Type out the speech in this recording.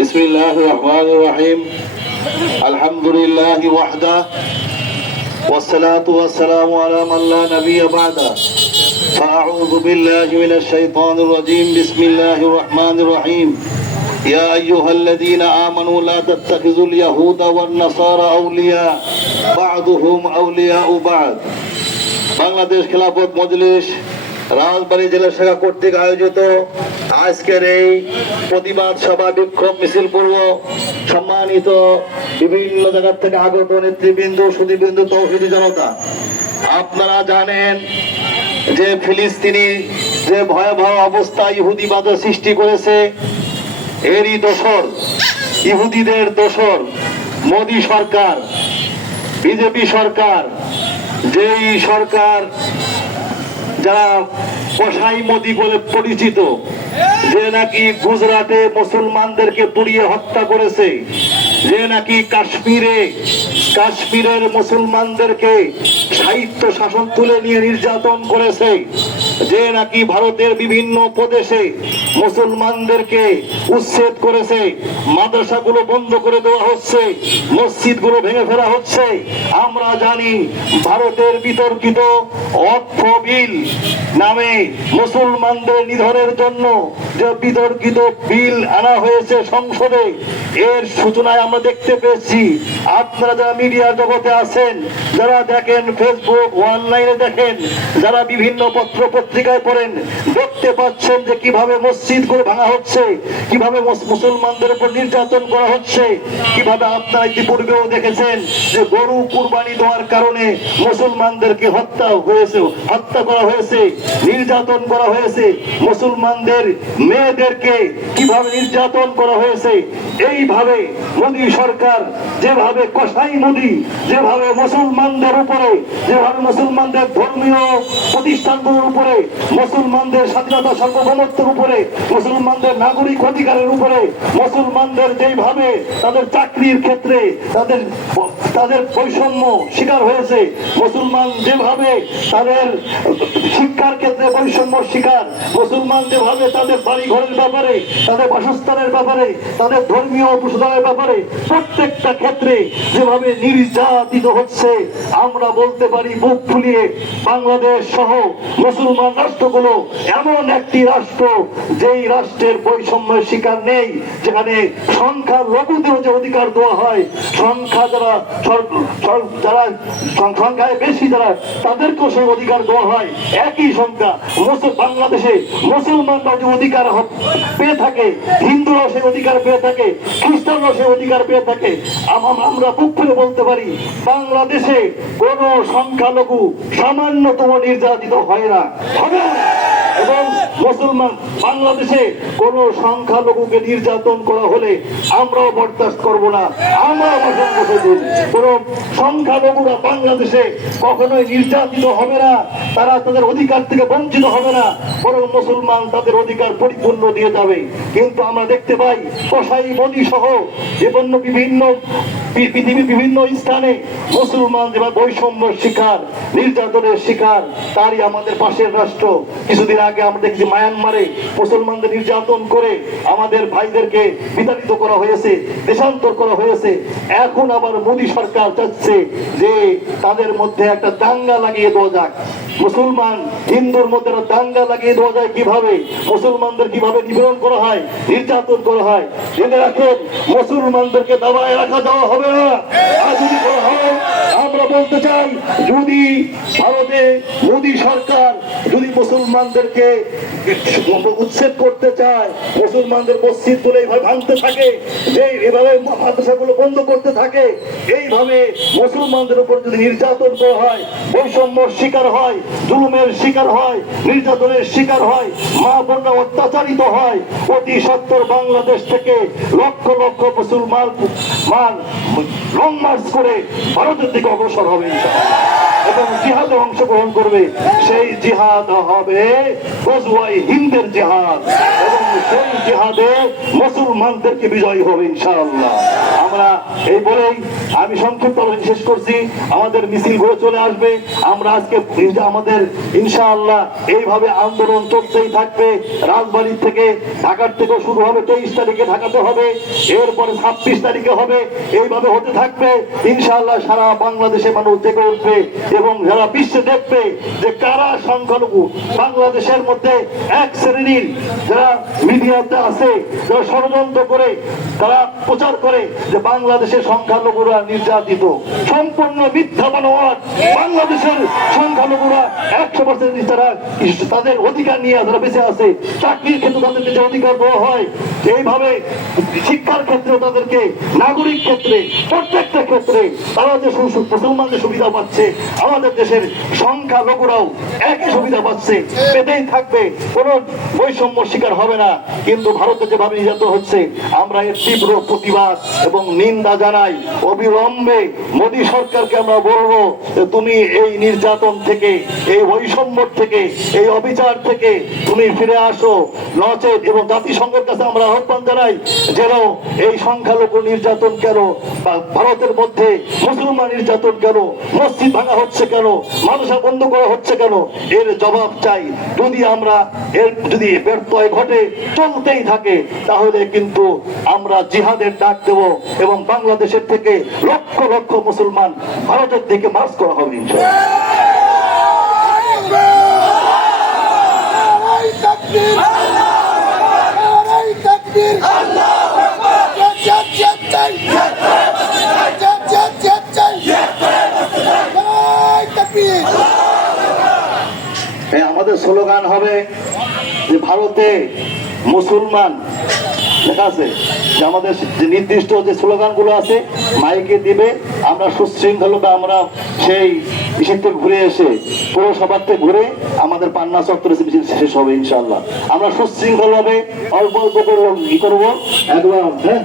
بسم الله الرحمن الرحيم الحمد لله وحده والصلاة والسلام على من لا نبي بعده فأعوذ بالله من الشيطان الرجيم بسم الله الرحمن الرحيم يا أيها الذين آمنوا لا تتخذوا اليهود والنصارى أولياء بعضهم أولياء بعض বাংলাদেশ খেলাফত মজলিস রাজবাড়ী জেলা শাখা কর্তৃক আয়োজিত আজকের এই প্রতিবাদ সভা বিক্ষোভ মিছিল পূর্ব সম্মানিত বিভিন্ন জায়গা থেকে আগত নেতৃবৃন্দ, সুদীবৃন্দ, তৌহিদি জনতা। আপনারা জানেন যে ফিলিস্তিনি যে ভয়াবহ অবস্থা ইহুদিবাদ সৃষ্টি করেছে, এরই দোসর, ইহুদিদের দোসর মোদী সরকার, বিজেপি সরকার, যেই সরকার যারা কসাই মোদি বলে পরিচিত, যে নাকি গুজরাটে মুসলমানদেরকে পুড়িয়ে হত্যা করেছে, যে নাকি কাশ্মীরে, কাশ্মীরের মুসলমানদেরকে সাহিত্য শাসন তুলে নিয়ে নির্যাতন করেছে, যে নাকি ভারতের বিভিন্ন প্রদেশে মুসলমানদেরকে উচ্ছেদ করেছে, মাদ্রাসাগুলো বন্ধ করে দেওয়া হচ্ছে, মসজিদগুলো ভেঙে ফেলা হচ্ছে। আমরা জানি ভারতের বিতর্কিত অর্থ বিল নামে মুসলমানদের নিধনের জন্য যে বিতর্কিত বিল আনা হয়েছে সংসদে, এর সূচনায় আমরা দেখতে পেয়েছি। আপনারা যারা মিডিয়া জগতে আছেন, যারা দেখেন ফেসবুক অনলাইনে দেখেন, যারা বিভিন্ন পত্র পত্রিকায় পড়েন দেখতে পাচ্ছেন যে কীভাবে মসজিদগুলো ভাঙা হচ্ছে, কীভাবে মুসলমানদের উপর নির্যাতন করা হচ্ছে, কীভাবে আপনারা ইতিপূর্বেও দেখেছেন যে গরু কুরবানি দেওয়ার কারণে মুসলমানদেরকে হত্যা হয়েছে, হত্যা করা হয়েছে, নির্যাতন করা হয়েছে, মুসলমানদের মেয়েদেরকে কীভাবে নির্যাতন করা হয়েছে, এইভাবে মোদী সরকার যেভাবে কসাই মোদী, যেভাবে মুসলমানদের উপরে, যেভাবে মুসলমানদের ধর্মীয় প্রতিষ্ঠানগুলোর উপরে মুসলমানদের স্বাধীনতা সার্বভৌমত্বের উপরে, মুসলমানদের নাগরিক অধিকারের উপরে, মুসলমানদের যেভাবে তাদের চাকরির ক্ষেত্রে তাদের তাদের বৈষম্য শিকার হয়েছে, মুসলমান যেভাবে তাদের শিক্ষার ক্ষেত্রে বৈষম্য শিকার, মুসলমান যেভাবে তাদের বাড়ি ঘরের ব্যাপারে, তাদের বাসস্থানের ব্যাপারে, তাদের ধর্মীয় উপসদানের ব্যাপারে প্রত্যেকটা ক্ষেত্রে যেভাবে নির্যাতিত হচ্ছে, আমরা বলতে পারি, বুক ফুলিয়ে বাংলাদেশ সহ মুসলমান রাষ্ট্রগুলো এমন একটি রাষ্ট্র যেই রাষ্ট্রের বৈষম্যের শিকার নেই, যেখানে সংখ্যা লঘুদেরও যে অধিকার দেওয়া হয়, সংখ্যা যারা যারা সংখ্যায় বেশি যারা, তাদেরকেও সেই অধিকার দেওয়া হয়। একই সংখ্যা। বাংলাদেশে মুসলমানরাও যে অধিকার পেয়ে থাকে, হিন্দুরাও সেই অধিকার পেয়ে থাকে, খ্রিস্টানরাও সেই অধিকার পেয়ে থাকে। আম- আমরা বুক বলতে পারি, বাংলাদেশে কোন সংখ্যালঘু সামান্যতম নির্যাতিত হয় না। হবে মুসলমান বাংলাদেশে কোন সংখ্যালঘুকে নির্যাতন করা হলে আমরাও বরদাস্ত করব না, আমরাও বসে বসে দিন। কোন সংখ্যালঘুরা বাংলাদেশে কখনোই নির্যাতিত হবে না, তারা তাদের অধিকার থেকে বঞ্চিত হবে না, বরং মুসলমান তাদের অধিকার পরিপূর্ণ দিয়ে যাবে। কিন্তু আমরা দেখতে পাই, কসাই বলি সহ বিভিন্ন বিভিন্ন পৃথিবীর বিভিন্ন স্থানে মুসলমান যেভাবে বৈষম্য শিকার, নির্যাতনের শিকার, তারই আমাদের পাশের রাষ্ট্র। কিছুদিন আগে আমরা দেখছি মায়ানমারে মুসলমানদের নির্যাতন করে আমাদের ভাইদেরকে বিতাড়িত করা হয়েছে, দেশান্তর করা হয়েছে। এখন আবার মোদী সরকার চাচ্ছে যে তাদের মধ্যে একটা দাঙ্গা লাগিয়ে দেওয়া যাক। মুসলমান হিন্দুর মধ্যে দাঙ্গা লাগিয়ে দেওয়া যায় কীভাবে? মুসলমানদের কীভাবে নিপীড়ন করা হয়, নির্যাতন করা হয়? জেনে রাখেন, মুসলমানদেরকে দাবায় রাখা দেওয়া হবে না। করা হয় আমরা বলতে চাই, যদি ভারতে মোদী সরকার যদি মুসলমানদেরকে উচ্ছেদ করতে চায়, মুসলমানদের মসজিদগুলো এইভাবে ভাঙতে থাকে যে এভাবে মাদ্রাসাগুলো বন্ধ করতে থাকে, এইভাবে মুসলমানদের উপর যদি নির্যাতন করা হয় বৈষম্য শিকার হয়, জুলুমের শিকার হয়, নির্যাতনের শিকার হয়, মা বোনরা অত্যাচারিত হয়, অতি সত্তর বাংলাদেশ থেকে লক্ষ লক্ষ মুসলমান, মান লং মার্চ করে ভারতের দিকে অগ্রসর হবে ইনশাআল্লাহ। জিহাদে অংশগ্রহণ করবে। সেই জিহাদ হবে হিন্দের জিহাদ। এবং সেই জিহাদে মুসলমানদেরকে বিজয় হবে ইনশাআল্লাহ। আমরা এই বলেই আমি সংক্ষিপ্ত শেষ করছি। আমাদের মিছিল ঘুরে চলে আসবে। আমরা আজকে আমাদের ইনশাআল্লাহ এইভাবে আন্দোলন চলতেই থাকবে। রাজবাড়ি থেকে ঢাকার থেকে শুরু হবে। তেইশ তারিখে ঢাকাতে হবে। এরপরে ছাব্বিশ তারিখে হবে। এইভাবে হতে থাকবে। ইনশাআল্লাহ সারা বাংলাদেশে মানুষ থেকে উঠবে এবং যারা বিশ্বে দেখবে যে কারা সংখ্যালঘু বাংলাদেশের মধ্যে এক শ্রেণির যারা মিডিয়াতে আছে, যারা ষড়যন্ত্র করে, তারা প্রচার করে যে বাংলাদেশের সংখ্যালঘুরা নির্যাতিত। সম্পূর্ণ মিথ্যা মানবাদ বাংলাদেশের সংখ্যালঘুরা একশো পার্সেন্ট তারা তাদের অধিকার নিয়ে তারা বেঁচে আছে, চাকরির ক্ষেত্রে তাদেরকে যে অধিকার দেওয়া হয়। এইভাবে শিক্ষার ক্ষেত্রে তাদেরকে নাগরিক ক্ষেত্রে, প্রত্যেকটা ক্ষেত্রে তারা যে মুসলমানদের সুবিধা পাচ্ছে। আমাদের দেশের সংখ্যালঘুরাও একই সুবিধা পাচ্ছে। পেতেই থাকবে, কোনো বৈষম্য শিকার হবে না। কিন্তু ভারতে যেভাবে নির্যাতন হচ্ছে, আমরা এর তীব্র প্রতিবাদ এবং নিন্দা জানাই। অবিলম্বে মোদী সরকারকে আমরা বলব তুমি এই নির্যাতন থেকে, এই বৈষম্য থেকে, এই অবিচার থেকে তুমি ফিরে আসো। নচেত এবং জাতিসংঘের কাছে আমরা আহ্বান জানাই যেন এই সংখ্যালঘু নির্যাতন কেন? ভারতের মধ্যে মুসলমান নির্যাতন কেন? মসজিদ ভাঙা হচ্ছে কেন? মানুষা বন্ধ করা হচ্ছে কেন? এর জবাব চাই। যদি আমরা এর, যদি ব্যর্থয় ঘটে, চলতেই থাকে, তাহলে কিন্তু আমরা জিহাদের ডাক দেব এবং বাংলাদেশের থেকে লক্ষ লক্ষ মুসলমান ভারতের দিকে মার্চ করা হবে, ইনশাআল্লাহ। আমাদের স্লোগান হবে যে ভারতে মুসলমান। লেখা আছে? যে আমাদের যে নির্দিষ্ট যে স্লোগানগুলো আছে, মাইকে দিবে, আমরা সুশৃঙ্খলতা আমরা সেই ইসের ঘুরে এসে, পৌরসভার থেকে ঘুরে আমাদের পান্না চত্বরে শেষ হবে ইনশাল্লাহ আমরা সুশৃঙ্খল হবে অল্প অল্প করে ই করব। একবার হ্যাঁ?